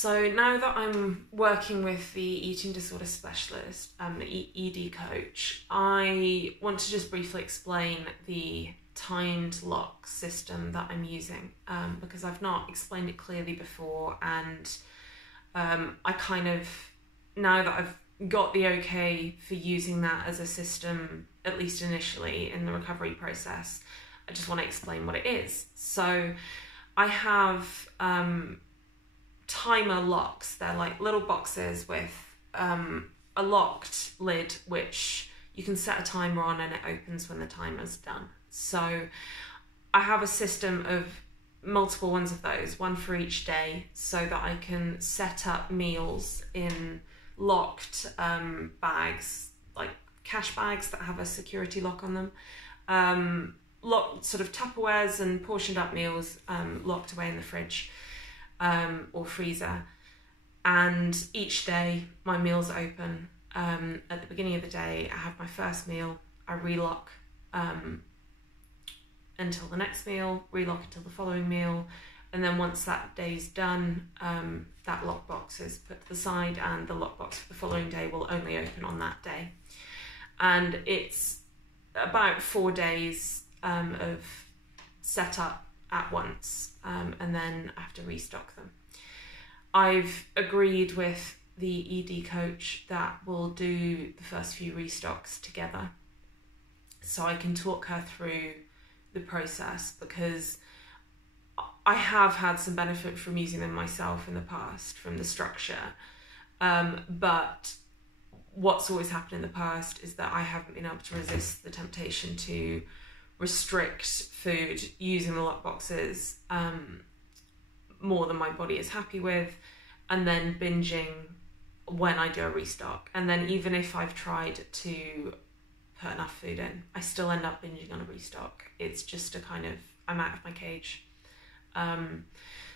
So now that I'm working with the eating disorder specialist, the ED coach, I want to just briefly explain the timed lock system that I'm using, because I've not explained it clearly before, and I kind of, now that I've got the okay for using that as a system, at least initially in the recovery process, I just want to explain what it is. So I have timer locks. They're like little boxes with a locked lid, which you can set a timer on and it opens when the timer's done. So I have a system of multiple ones of those, one for each day, so that I can set up meals in locked bags, like cash bags that have a security lock on them. Locked sort of Tupperwares and portioned up meals locked away in the fridge or freezer. And each day my meals open. At the beginning of the day, I have my first meal, I relock until the next meal, relock until the following meal, and then once that day's done, that lockbox is put to the side, and the lockbox for the following day will only open on that day. And it's about 4 days of setup at once, and then I have to restock them. I've agreed with the ED coach that we'll do the first few restocks together, so I can talk her through the process, because I have had some benefit from using them myself in the past, from the structure, but what's always happened in the past is that I haven't been able to resist the temptation to restrict food using the lockboxes more than my body is happy with, and then binging when I do a restock. And then even if I've tried to put enough food in, I still end up binging on a restock. It's just a kind of, I'm out of my cage.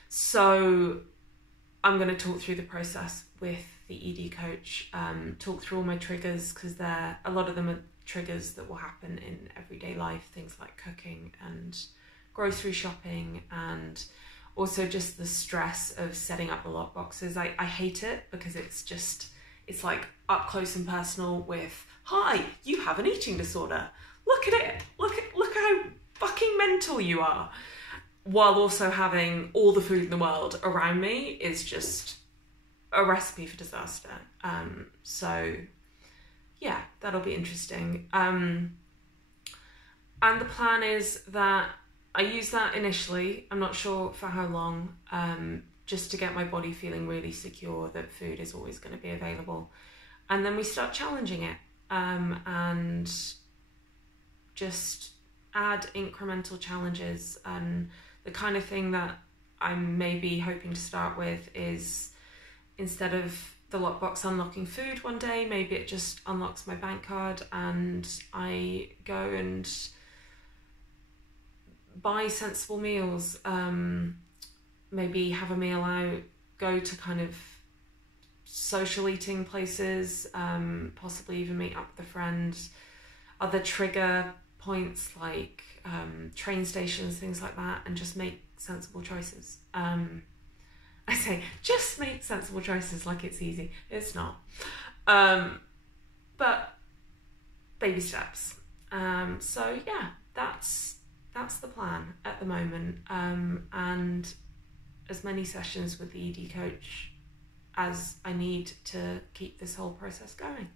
So I'm going to talk through the process with the ED coach, talk through all my triggers, because a lot of them are triggers that will happen in everyday life, things like cooking and grocery shopping, and also just the stress of setting up the lock boxes. I hate it because it's like up close and personal with, hi, you have an eating disorder. Look at it. Look how fucking mental you are. While also having all the food in the world around me is just a recipe for disaster. So yeah, that'll be interesting. And the plan is that I use that initially, I'm not sure for how long, just to get my body feeling really secure that food is always going to be available. And then we start challenging it, and just add incremental challenges. And the kind of thing that I'm maybe hoping to start with is, instead of the lockbox unlocking food one day, maybe it just unlocks my bank card and I go and buy sensible meals, maybe have a meal out, go to kind of social eating places, possibly even meet up with a friend. Other trigger points like train stations, things like that, and just make sensible choices. I say just make sensible choices like it's easy. It's not. But baby steps. So yeah, that's the plan at the moment, and as many sessions with the ED coach as I need to keep this whole process going.